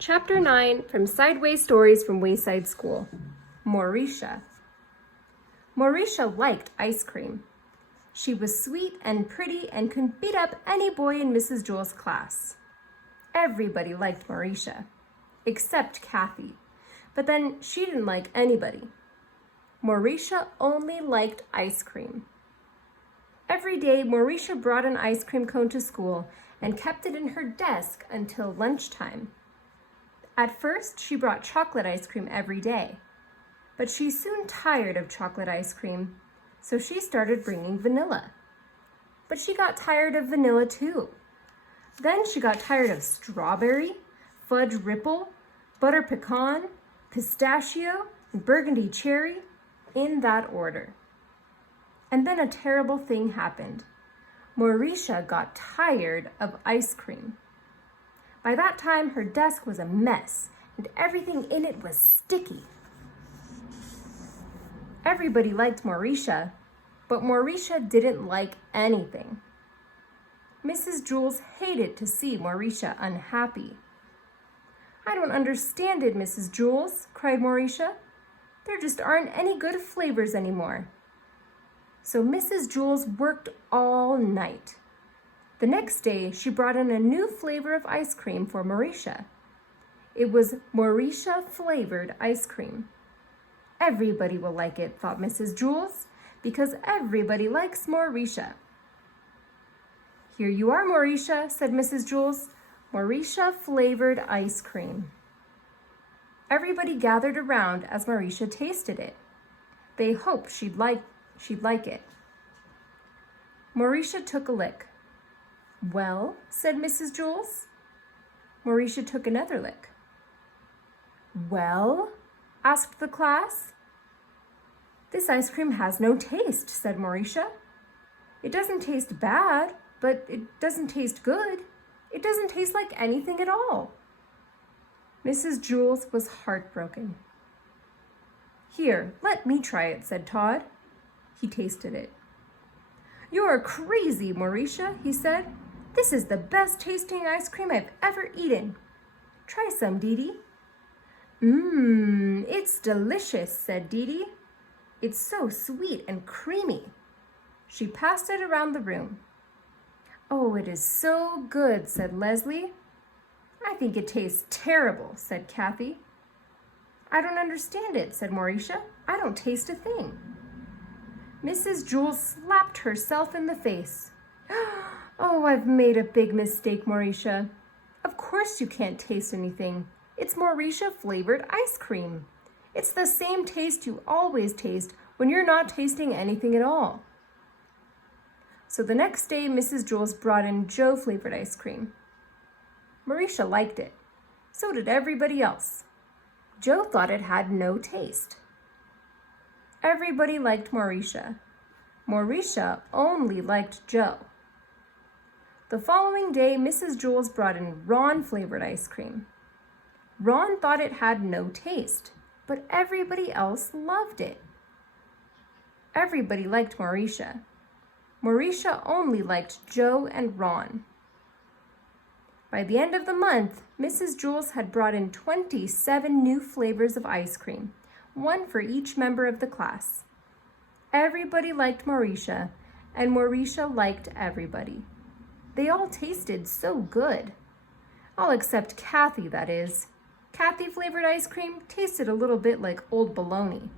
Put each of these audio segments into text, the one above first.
Chapter 9 from Sideways Stories from Wayside School. Morisha. Morisha liked ice cream. She was sweet and pretty and could beat up any boy in Mrs. Jewell's class. Everybody liked Morisha, except Kathy, but then she didn't like anybody. Morisha only liked ice cream. Every day, Morisha brought an ice cream cone to school and kept it in her desk until lunchtime. At first, she brought chocolate ice cream every day, but she soon tired of chocolate ice cream, so she started bringing vanilla. But she got tired of vanilla too. Then she got tired of strawberry, fudge ripple, butter pecan, pistachio, and burgundy cherry, in that order. And then a terrible thing happened. Morisha got tired of ice cream. By that time, her desk was a mess, and everything in it was sticky. Everybody liked Morisha, but Morisha didn't like anything. Mrs. Jewell hated to see Morisha unhappy. "I don't understand it, Mrs. Jewell," cried Morisha. "There just aren't any good flavors anymore." So Mrs. Jewell worked all night. The next day, she brought in a new flavor of ice cream for Morisha. It was Morisha flavored ice cream. Everybody will like it, thought Mrs. Jewell, because everybody likes Morisha. "Here you are, Morisha," said Mrs. Jewell. "Morisha flavored ice cream." Everybody gathered around as Morisha tasted it. They hoped she'd like it. Morisha took a lick. "Well," said Mrs. Jewell. Morisha took another lick. "Well?" asked the class. "This ice cream has no taste," said Morisha. "It doesn't taste bad, but it doesn't taste good. It doesn't taste like anything at all." Mrs. Jewell was heartbroken. "Here, let me try it," said Todd. He tasted it. "You're crazy, Morisha," he said. "This is the best tasting ice cream I've ever eaten. Try some, Dee Dee." It's delicious," said Dee Dee. "It's so sweet and creamy." She passed it around the room. "Oh, it is so good," said Leslie. "I think it tastes terrible," said Kathy. "I don't understand it," said Morisha. "I don't taste a thing." Mrs. Jewell slapped herself in the face. "Oh, I've made a big mistake, Morisha. Of course you can't taste anything. It's Morisha flavored ice cream. It's the same taste you always taste when you're not tasting anything at all." So the next day, Mrs. Jewell brought in Joe flavored ice cream. Morisha liked it. So did everybody else. Joe thought it had no taste. Everybody liked Morisha. Morisha only liked Joe. The following day, Mrs. Jewell brought in Ron flavored ice cream. Ron thought it had no taste, but everybody else loved it. Everybody liked Morisha. Morisha only liked Joe and Ron. By the end of the month, Mrs. Jewell had brought in 27 new flavors of ice cream, one for each member of the class. Everybody liked Morisha, and Morisha liked everybody. They all tasted so good. All except Kathy, that is. Kathy flavored ice cream tasted a little bit like old bologna.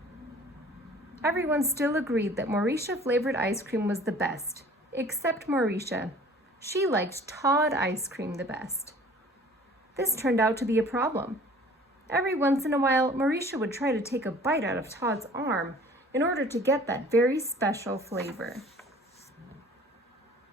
Everyone still agreed that Morisha flavored ice cream was the best, except Morisha. She liked Todd ice cream the best. This turned out to be a problem. Every once in a while, Morisha would try to take a bite out of Todd's arm in order to get that very special flavor.